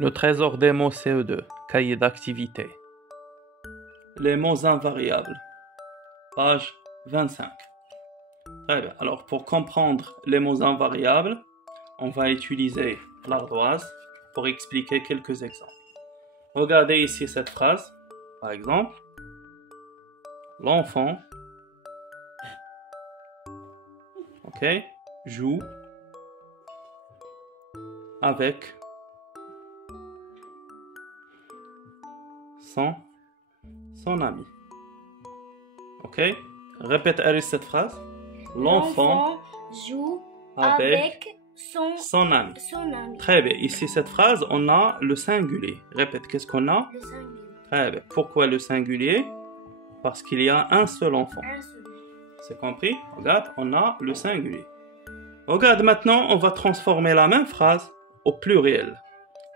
Le trésor des mots CE2, cahier d'activité. Les mots invariables, page 25. Très bien. Alors, pour comprendre les mots invariables, on va utiliser l'ardoise pour expliquer quelques exemples. Regardez ici cette phrase, par exemple. L'enfant, joue avec son ami. Répète Aris cette phrase. L'enfant joue avec son ami. Très bien. Ici, cette phrase, on a le singulier. Répète, qu'est-ce qu'on a? Le singulier. Très bien. Pourquoi le singulier? Parce qu'il y a un seul enfant. C'est compris? Regarde, on a le singulier. Regarde, maintenant, on va transformer la même phrase au pluriel.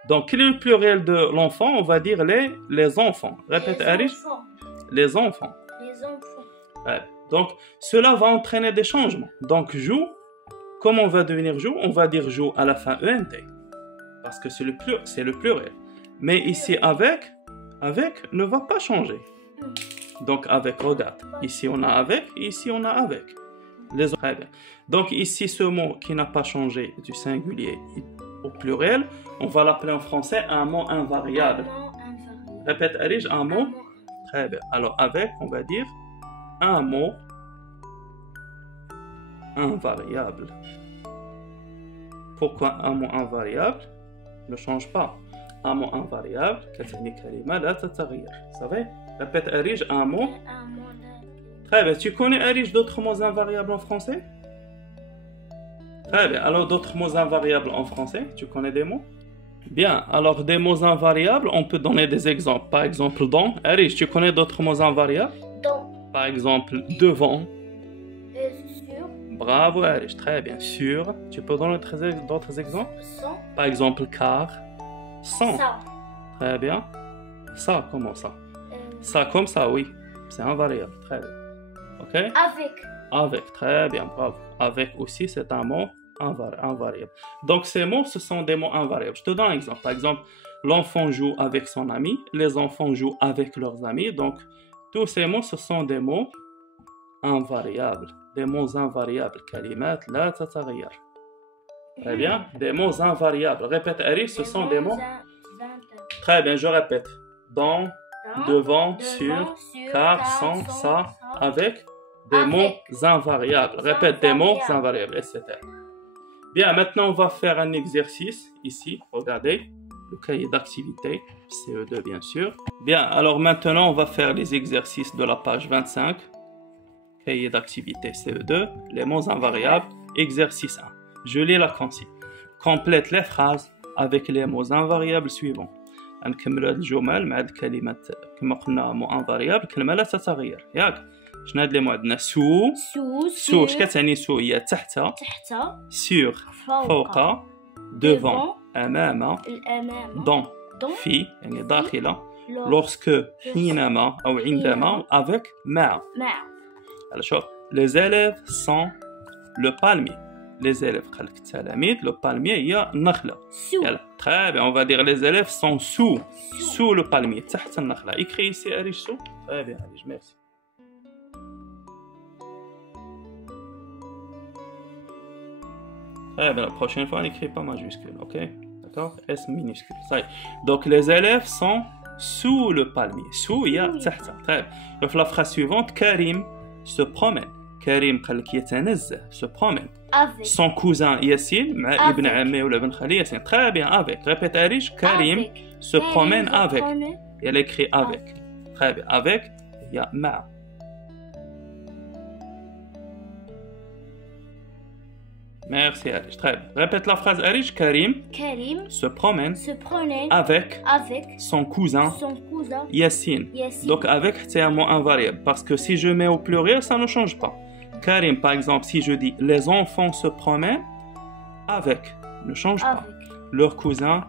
Donc, quel est le pluriel de l'enfant? On va dire les enfants. Répète, Aris. Les enfants. Les enfants. Ouais. Donc, cela va entraîner des changements. Donc, joue, comment on va devenir joue? On va dire joue à la fin ENT. Parce que c'est le pluriel. Mais ici, avec ne va pas changer. Donc, avec, regarde. Ici, on a avec, ici, on a avec. Les autres. Très bien. Donc, ici, ce mot qui n'a pas changé du singulier au pluriel, on va l'appeler en français un mot invariable. Répète, Arij, un mot. Très bien. Alors, avec, on va dire un mot invariable. Pourquoi un mot invariable ne change pas? Un mot invariable, vous savez? Répète, Arij, un mot. Très bien. Tu connais, Arij, d'autres mots invariables en français? Très bien. Alors, d'autres mots invariables en français, tu connais des mots? Bien. Alors, des mots invariables, on peut donner des exemples. Par exemple, dans. Arij, tu connais d'autres mots invariables? Dans. Par exemple, devant. Sur. Bravo, Arij. Très bien. Sur. Tu peux donner d'autres exemples? Sans. Par exemple, car. Sans. Ça. Très bien. Ça, comment ça? Ça comme ça, oui. C'est invariable. Très bien. Avec. Avec. Très bien. Bravo. Avec aussi, c'est un mot invariable. Donc, ces mots, ce sont des mots invariables. Je te donne un exemple. Par exemple, l'enfant joue avec son ami. Les enfants jouent avec leurs amis. Donc, tous ces mots, ce sont des mots invariables. Des mots invariables. Kalimat la tataghayyar. Très bien. Des mots invariables. Répète, Arif, ce sont des mots. Très bien, je répète. Dans, devant, sur, car, sans, ça, avec. Des mots invariables. Répète, des mots invariables, etc. Bien, maintenant, on va faire un exercice ici. Regardez, le cahier d'activité, CE2, bien sûr. Bien, alors maintenant, on va faire les exercices de la page 25. Cahier d'activité CE2, les mots invariables, exercice 1. Je lis la consigne. Complète les phrases avec les mots invariables suivants. نكمل هاد الجمل مع هاد الكلمات كما قلنا مو انفاريابل كلمه لا تتغير ياك شنو هاد لي مو عندنا سو اش كتعني سو هي تحت سور فوق devant امام dans في يعني داخله lorsque حينما او عندما avec مع على شوف les élèves sont le palmier. Les élèves, le palmier, il y a nakhla. Très bien, on va dire les élèves sont sous le palmier. Écris ici, Arij, sous. Très bien, Arij, merci. Très bien, la prochaine fois, on n'écrit pas majuscule, ok? D'accord? S minuscule. Ça y est. Donc, les élèves sont sous le palmier. Sous, il y a tahta. Très bien. La phrase suivante, Karim se promène. Karim se promène. Avec. Son cousin Yassine, Ibn Ammi ou Ibn Khali Yassine. Très bien, avec. Répète, Arij. Karim se promène avec. Elle écrit avec. Très bien, avec. Il y a ma. Merci, Arij. Très bien. Répète la phrase, Arij. Karim se promène avec son cousin Yassine. Donc, avec, c'est un mot invariable. Parce que si je mets au pluriel, ça ne change pas. Karim, par exemple, si je dis les enfants se promènent avec, ne change pas. Leurs cousins,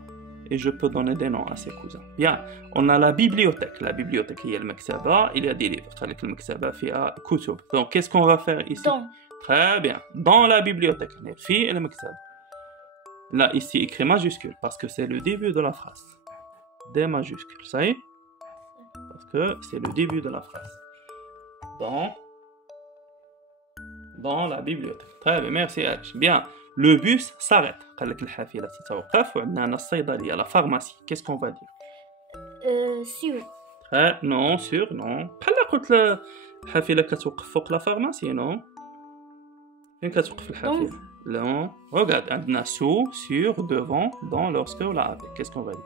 et je peux donner des noms à ces cousins. Bien, on a la bibliothèque. La bibliothèque, il y a le maktaba, il y a des livres. Donc, qu'est-ce qu'on va faire ici? Très bien. Dans la bibliothèque. Fi et le maktaba. Là, ici, écrit majuscule, parce que c'est le début de la phrase. Des majuscules, ça y est? Parce que c'est le début de la phrase. Dans la bibliothèque. Très bien, merci Alice. Bien, le bus s'arrête. قال لك الحافلة تتوقف وعندنا الصيدلية, la pharmacie. Qu'est-ce qu'on va dire? Sur. Non, sur, non. بحال قلت الحافلة كتوقف فوق la pharmacie, non? فين كتوقف الحافلة؟ Non. Regarde, عندنا sous, sur, devant, dans, lorsque ou là avec. Qu'est-ce qu'on va dire?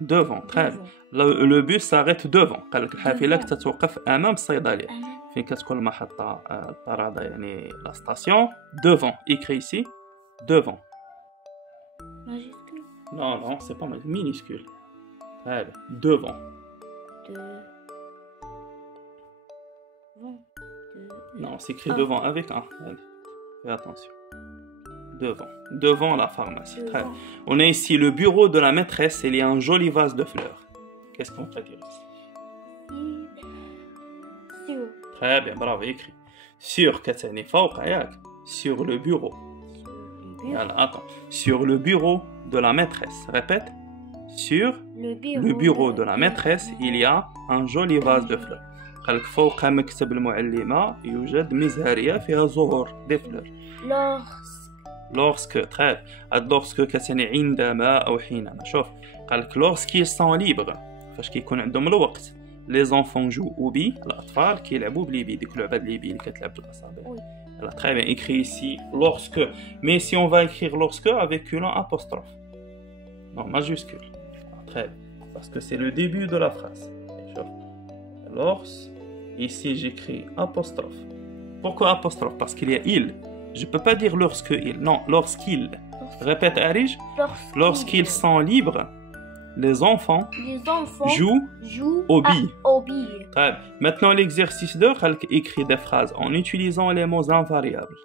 devant. Très bien. Le bus s'arrête devant. قال لك الحافلة كتتوقف أمام الصيدلية. فين كتكون المحطة الطرادة يعني la station? Devant. Écrit ici. Devant. Majuscule. Non, c'est pas minuscule. Très bien. Devant. Non, c'est écrit devant avec un. Fais attention. Devant la pharmacie. Très bien. On a ici le bureau de la maîtresse. Il y a un joli vase de fleurs. Qu'est-ce qu'on peut dire ici? Sur. Très bien, bravo, écrit. Sur كتعني فوق ياك. Sur le bureau. Voilà, attends. Sur le bureau de la maîtresse. Répète. Sur le bureau de la maîtresse, il y a un joli vase de fleurs. قال لك فوق مكتب المعلمة يوجد مزهرية فيها زهور des fleurs. Lorsque, très lorsque كتعني عندما أو حينما. شوف قال لك lorsqu'ils sont libres فاش كيكون عندهم الوقت. Les enfants jouent au billes. الأطفال كيلعبوا باليبي. ديك اللعبة اليبي اللي كتلعب بالأصابع. Voilà, très bien écrit ici lorsque. Mais si on va écrire lorsque avec une apostrophe. Non, majuscule. Très bien. Parce que c'est le début de la phrase. Ici j'écris apostrophe. Pourquoi apostrophe? Parce qu'il y a il. Je ne peux pas dire lorsque il. Non, lorsqu'il. Répète Arij. Lorsqu'ils sont libres, les enfants jouent aux billes. Très bien. Maintenant l'exercice 2, écrit des phrases en utilisant les mots invariables.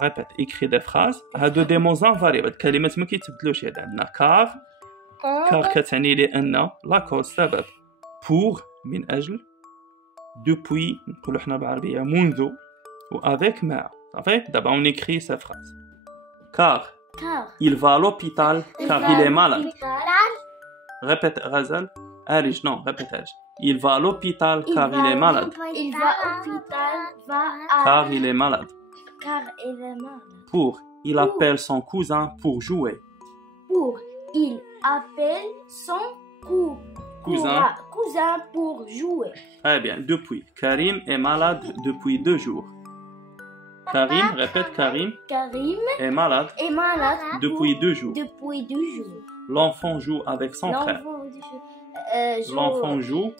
Répète, écrit des phrases. هادو des mots invariables. الكلمات ما كيتبدلوش. عندنا car كتعني لأن la cause سبب. Pour من أجل. Depuis نقولوا حنا بالعربية منذ. و avec مع. صافي دابا on écrit ces phrases. Car il va à l'hôpital car il est malade. Répète Ghazal. Alish, non, répète Alish. Il va à l'hôpital car il est malade. Il va à l'hôpital car il est malade. Pour, il Pour. appelle son cousin pour jouer. Il appelle son cousin pour jouer. Très bien, depuis. Karim est malade depuis 2 jours. Karim, répète Karim est malade depuis 2 jours. L'enfant joue avec son frère. L'enfant joue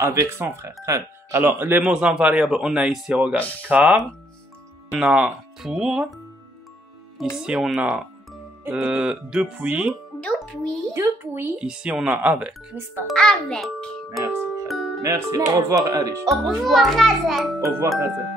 avec son frère. Très bien. Alors, les mots invariables, on a ici, regarde, car, on a pour, ici on a depuis, ici on a avec. Merci. Merci. Au revoir, Arish. Au revoir, Hazel. Au revoir, Hazel.